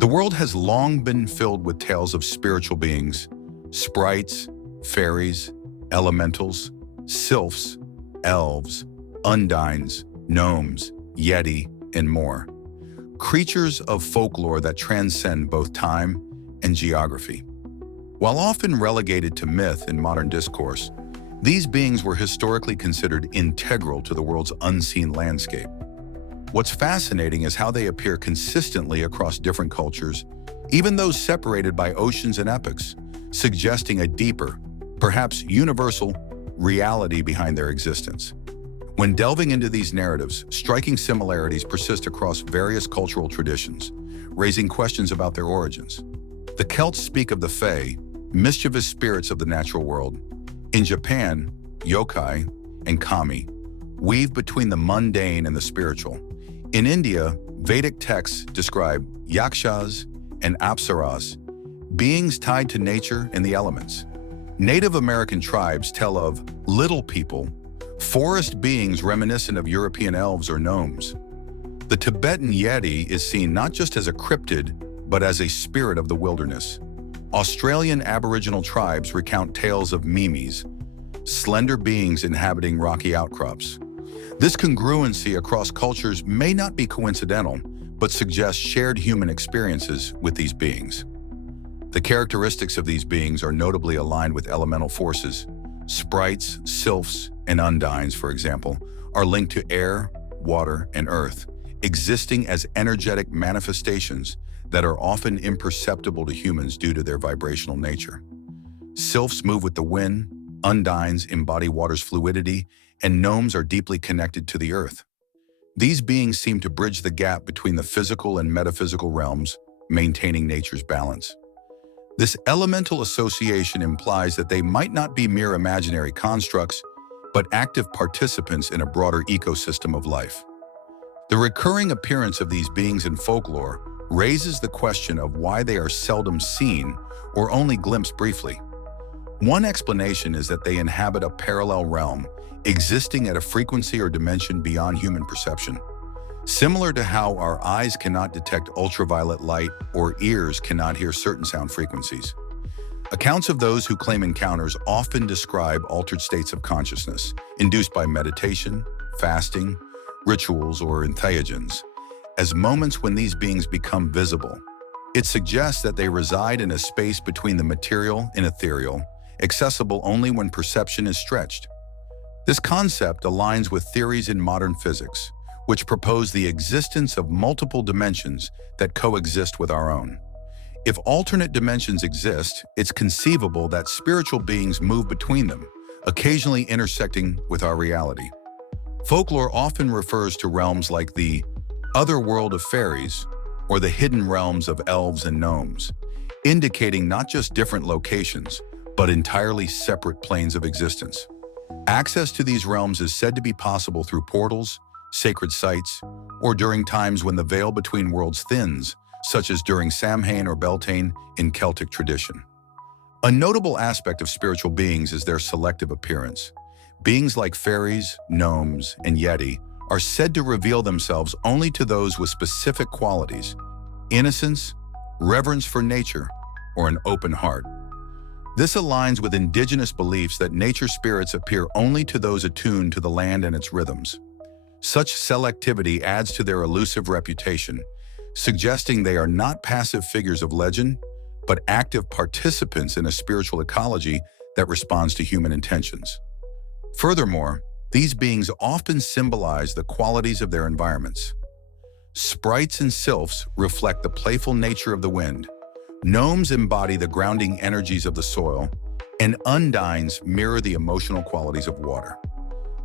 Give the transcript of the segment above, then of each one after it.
The world has long been filled with tales of spiritual beings, sprites, fairies, elementals, sylphs, elves, undines, gnomes, yeti, and more. Creatures of folklore that transcend both time and geography. While often relegated to myth in modern discourse, these beings were historically considered integral to the world's unseen landscape. What's fascinating is how they appear consistently across different cultures, even those separated by oceans and epochs, suggesting a deeper, perhaps universal, reality behind their existence. When delving into these narratives, striking similarities persist across various cultural traditions, raising questions about their origins. The Celts speak of the Fae, mischievous spirits of the natural world. In Japan, yokai and kami weave between the mundane and the spiritual. In India, Vedic texts describe yakshas and apsaras, beings tied to nature and the elements. Native American tribes tell of little people, forest beings reminiscent of European elves or gnomes. The Tibetan yeti is seen not just as a cryptid, but as a spirit of the wilderness. Australian Aboriginal tribes recount tales of mimis, slender beings inhabiting rocky outcrops. This congruency across cultures may not be coincidental, but suggests shared human experiences with these beings. The characteristics of these beings are notably aligned with elemental forces. Sprites, sylphs, and undines, for example, are linked to air, water, and earth, existing as energetic manifestations that are often imperceptible to humans due to their vibrational nature. Sylphs move with the wind, undines embody water's fluidity, and gnomes are deeply connected to the earth. These beings seem to bridge the gap between the physical and metaphysical realms, maintaining nature's balance. This elemental association implies that they might not be mere imaginary constructs, but active participants in a broader ecosystem of life. The recurring appearance of these beings in folklore raises the question of why they are seldom seen or only glimpsed briefly. One explanation is that they inhabit a parallel realm, existing at a frequency or dimension beyond human perception. Similar to how our eyes cannot detect ultraviolet light or ears cannot hear certain sound frequencies. Accounts of those who claim encounters often describe altered states of consciousness, induced by meditation, fasting, rituals, or entheogens, as moments when these beings become visible. It suggests that they reside in a space between the material and ethereal, accessible only when perception is stretched. This concept aligns with theories in modern physics, which propose the existence of multiple dimensions that coexist with our own. If alternate dimensions exist, it's conceivable that spiritual beings move between them, occasionally intersecting with our reality. Folklore often refers to realms like the Otherworld of fairies or the hidden realms of elves and gnomes, indicating not just different locations, but entirely separate planes of existence. Access to these realms is said to be possible through portals, sacred sites, or during times when the veil between worlds thins, such as during Samhain or Beltane in Celtic tradition. A notable aspect of spiritual beings is their selective appearance. Beings like fairies, gnomes, and yeti are said to reveal themselves only to those with specific qualities: innocence, reverence for nature, or an open heart. This aligns with indigenous beliefs that nature spirits appear only to those attuned to the land and its rhythms. Such selectivity adds to their elusive reputation, suggesting they are not passive figures of legend, but active participants in a spiritual ecology that responds to human intentions. Furthermore, these beings often symbolize the qualities of their environments. Sprites and sylphs reflect the playful nature of the wind. Gnomes embody the grounding energies of the soil, and undines mirror the emotional qualities of water.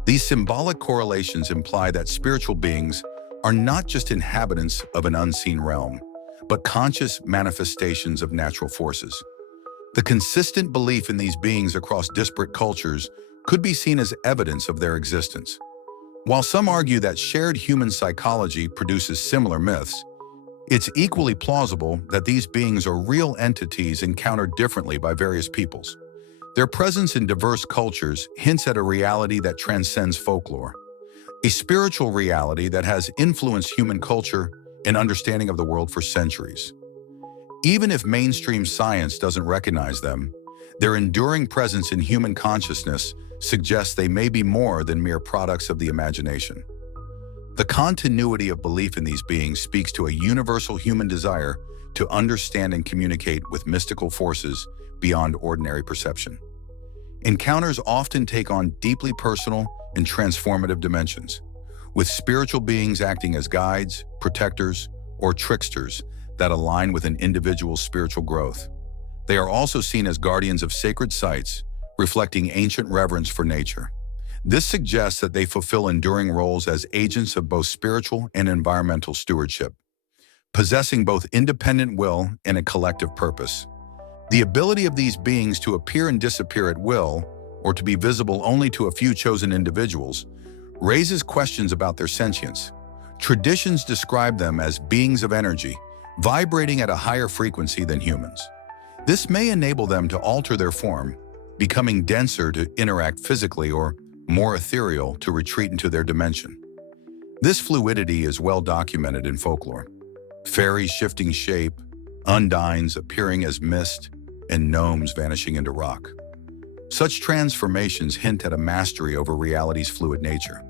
These symbolic correlations imply that spiritual beings are not just inhabitants of an unseen realm, but conscious manifestations of natural forces. The consistent belief in these beings across disparate cultures could be seen as evidence of their existence. While some argue that shared human psychology produces similar myths, it's equally plausible that these beings are real entities encountered differently by various peoples. Their presence in diverse cultures hints at a reality that transcends folklore, a spiritual reality that has influenced human culture and understanding of the world for centuries. Even if mainstream science doesn't recognize them, their enduring presence in human consciousness suggests they may be more than mere products of the imagination. The continuity of belief in these beings speaks to a universal human desire to understand and communicate with mystical forces beyond ordinary perception. Encounters often take on deeply personal and transformative dimensions, with spiritual beings acting as guides, protectors, or tricksters that align with an individual's spiritual growth. They are also seen as guardians of sacred sites, reflecting ancient reverence for nature. This suggests that they fulfill enduring roles as agents of both spiritual and environmental stewardship, possessing both independent will and a collective purpose. The ability of these beings to appear and disappear at will, or to be visible only to a few chosen individuals, raises questions about their sentience. Traditions describe them as beings of energy, vibrating at a higher frequency than humans. This may enable them to alter their form, becoming denser to interact physically or more ethereal to retreat into their dimension. This fluidity is well documented in folklore. Fairies shifting shape, undines appearing as mist, and gnomes vanishing into rock. Such transformations hint at a mastery over reality's fluid nature,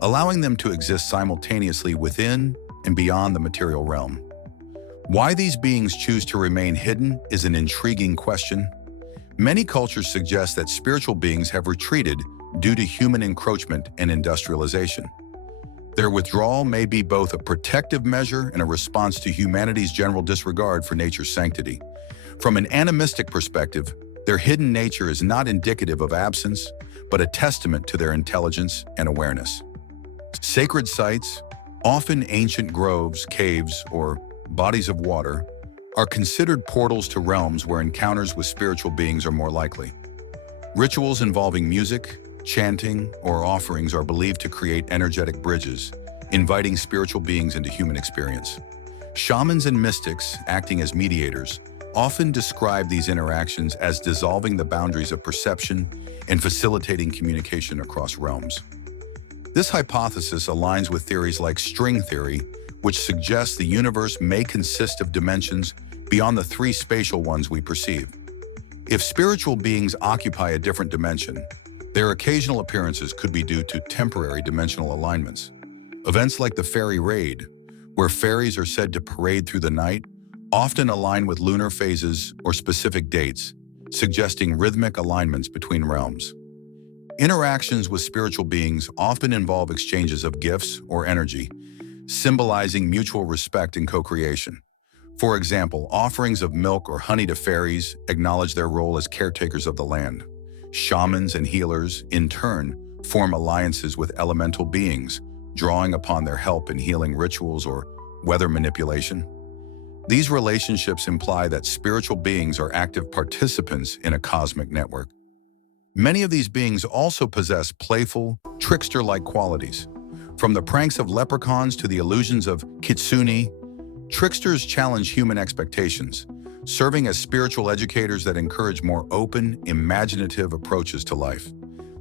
allowing them to exist simultaneously within and beyond the material realm. Why these beings choose to remain hidden is an intriguing question. Many cultures suggest that spiritual beings have retreated due to human encroachment and industrialization. Their withdrawal may be both a protective measure and a response to humanity's general disregard for nature's sanctity. From an animistic perspective, their hidden nature is not indicative of absence, but a testament to their intelligence and awareness. Sacred sites, often ancient groves, caves, or bodies of water, are considered portals to realms where encounters with spiritual beings are more likely. Rituals involving music, chanting, or offerings are believed to create energetic bridges, inviting spiritual beings into human experience. Shamans and mystics, acting as mediators, often describe these interactions as dissolving the boundaries of perception and facilitating communication across realms. This hypothesis aligns with theories like string theory, which suggests the universe may consist of dimensions beyond the three spatial ones we perceive. If spiritual beings occupy a different dimension, their occasional appearances could be due to temporary dimensional alignments. Events like the fairy raid, where fairies are said to parade through the night, often align with lunar phases or specific dates, suggesting rhythmic alignments between realms. Interactions with spiritual beings often involve exchanges of gifts or energy, symbolizing mutual respect and co-creation. For example, offerings of milk or honey to fairies acknowledge their role as caretakers of the land. Shamans and healers, in turn, form alliances with elemental beings, drawing upon their help in healing rituals or weather manipulation. These relationships imply that spiritual beings are active participants in a cosmic network. Many of these beings also possess playful, trickster-like qualities. From the pranks of leprechauns to the illusions of kitsune, tricksters challenge human expectations, serving as spiritual educators that encourage more open, imaginative approaches to life.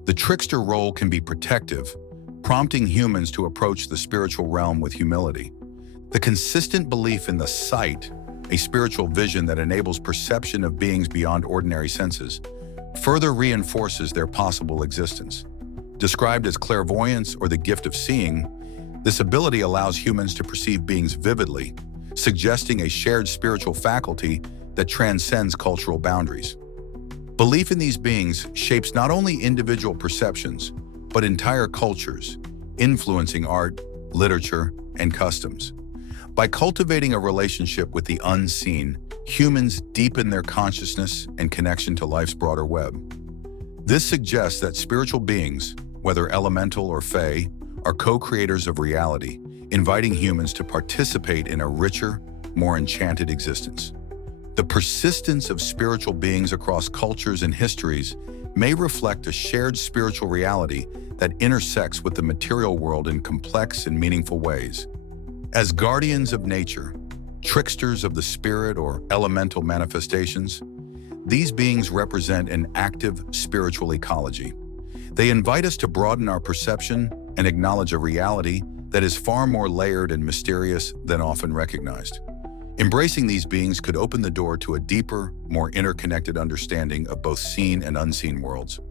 The trickster role can be protective, prompting humans to approach the spiritual realm with humility. The consistent belief in the sight, a spiritual vision that enables perception of beings beyond ordinary senses, further reinforces their possible existence. Described as clairvoyance or the gift of seeing, this ability allows humans to perceive beings vividly, suggesting a shared spiritual faculty that transcends cultural boundaries. Belief in these beings shapes not only individual perceptions, but entire cultures, influencing art, literature, and customs. By cultivating a relationship with the unseen, humans deepen their consciousness and connection to life's broader web. This suggests that spiritual beings, whether elemental or fae, are co-creators of reality, inviting humans to participate in a richer, more enchanted existence. The persistence of spiritual beings across cultures and histories may reflect a shared spiritual reality that intersects with the material world in complex and meaningful ways. As guardians of nature, tricksters of the spirit or elemental manifestations, these beings represent an active spiritual ecology. They invite us to broaden our perception and acknowledge a reality that is far more layered and mysterious than often recognized. Embracing these beings could open the door to a deeper, more interconnected understanding of both seen and unseen worlds.